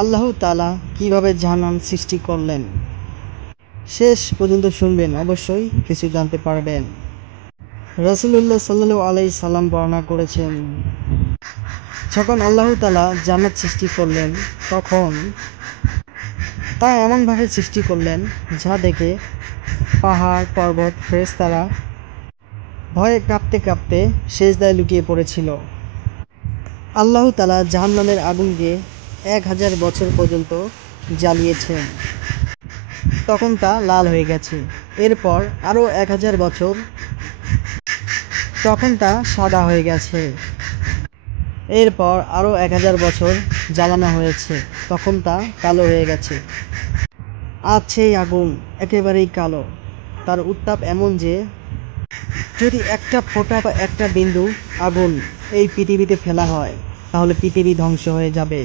আল্লাহ তাআলা কিভাবে জাহান্নাম সৃষ্টি করলেন, শেষ পর্যন্ত শুনবেন, অবশ্যই কিছু জানতে পারবেন। রাসূলুল্লাহ সাল্লাল্লাহু আলাইহি সাল্লাম বর্ণনা করেছেন, যখন আল্লাহ তাআলা জান্নাত সৃষ্টি করলেন, তখন তা এমনভাবে সৃষ্টি করলেন যা দেখে পাহাড় পর্বত ফেরেশতারা ভয়ে কাঁপতে কাঁপতে সেজদায় লুটিয়ে পড়েছিল। আল্লাহ তাআলা জাহান্নামের আগুনকে 1000 বছর পর্যন্ত জ্বালিয়েছেন, তখন তা লাল হয়ে গেছে। এরপর আরও 1000 বছর, তখন তা সাদা হয়ে গেছে। এরপর আরও 1000 বছর জ্বালানো হয়েছে, তখন তা কালো হয়ে গেছে। আজ সেই আগুন একেবারেই কালো। তার উত্তাপ এমন যে যদি একটা ফোঁটা বা একটা বিন্দু আগুন এই পৃথিবীতে ফেলা হয়, তাহলে পৃথিবী ধ্বংস হয়ে যাবে।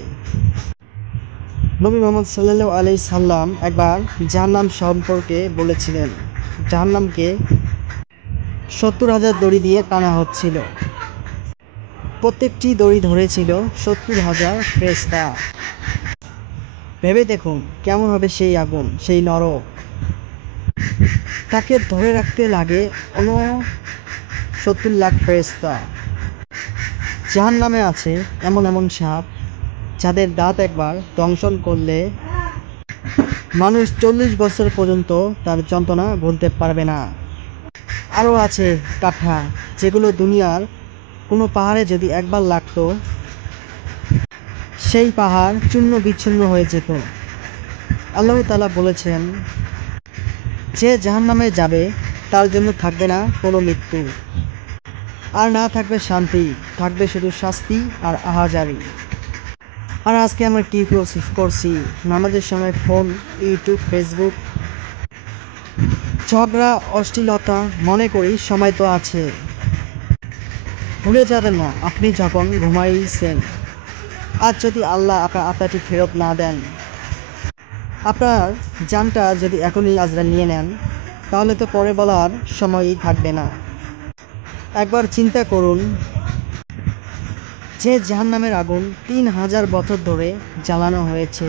নবী মুহাম্মদ সাল্লাল্লাহু আলাইহি সাল্লাম একবার জাহান্নাম সম্পর্কে বলেছিলেন, জাহান্নামকে 70,000 দড়ি দিয়ে টানা হচ্ছিল। প্রত্যেকটি দড়ি ধরেছিল 70,000 ফেরেশতা। ভেবে দেখুন কেমন হবে সেই আগুন, সেই নরক। তাকে ধরে রাখতে লাগে 70 লাখ ফেরেশতা। জাহান্নামে আছে এমন এমন সাপ, যাদের দাঁত একবার দংশন করলে মানুষ 40 বছর পর্যন্ত তার যন্ত্রণা ভুলতে পারবে না। আরও আছে কাঁটা, যেগুলো দুনিয়ার কোনো পাহাড়ে যদি একবার লাগতো, সেই পাহাড় চূর্ণ বিচ্ছিন্ন হয়ে যেত। আল্লাহ তাআলা বলেছেন, যে জাহান্নামে যাবে তার জন্য থাকবে না কোনো মৃত্যু, আর না থাকবে শান্তি, থাকবে শুধু শাস্তি আর আহাজারি। আর আজকে আমরা কী করছি, নামাজের সময় ফোন, ইউটিউব, ফেসবুক, ঝগড়া, অশ্লীলতা। মনে করি সময় তো আছে। ভুলে যাবেন না, আপনি যখন ঘুমাইছেন, আজ যদি আল্লাহ আপনার আত্মাটি ফেরত না দেন, আপনার জানটা যদি এখনই আজরাইল নিয়ে নেন, তাহলে তো পরে বলার সময়ই থাকবে না। একবার চিন্তা করুন, যে জাহান্নামের আগুন 3000 বছর ধরে জ্বালানো হয়েছে,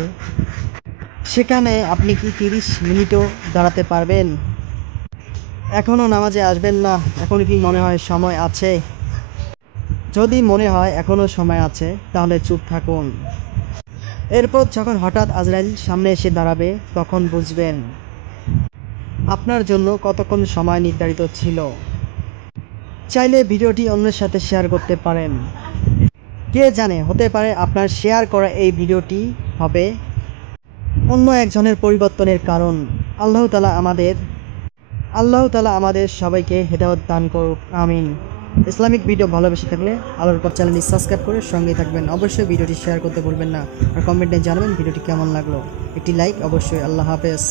সেখানে আপনি কি 30 মিনিটও দাঁড়াতে পারবেন? এখনও নামাজে আসবেন না? এখন কি মনে হয় সময় আছে? যদি মনে হয় এখনও সময় আছে, তাহলে চুপ থাকুন। এরপর যখন হঠাৎ আজরাইল সামনে এসে দাঁড়াবে, তখন বুঝবেন আপনার জন্য কতক্ষণ সময় নির্ধারিত ছিল। চাইলে ভিডিওটি অন্যের সাথে শেয়ার করতে পারেন। কে জানে, হতে পারে আপনার শেয়ার করা এই ভিডিওটি হবে অন্য একজনের পরিবর্তনের কারণ। আল্লাহ তাআলা আমাদের সবাইকে হেদায়েত দান করুক, আমিন। ইসলামিক ভিডিও ভালোবেসে থাকলে আলোর পর চ্যানেলটি সাবস্ক্রাইব করে সঙ্গে থাকবেন। অবশ্যই ভিডিওটি শেয়ার করতে ভুলবেন না, আর কমেন্টে জানাবেন ভিডিওটি কেমন লাগলো। একটি লাইক অবশ্যই। আল্লাহ হাফেজ।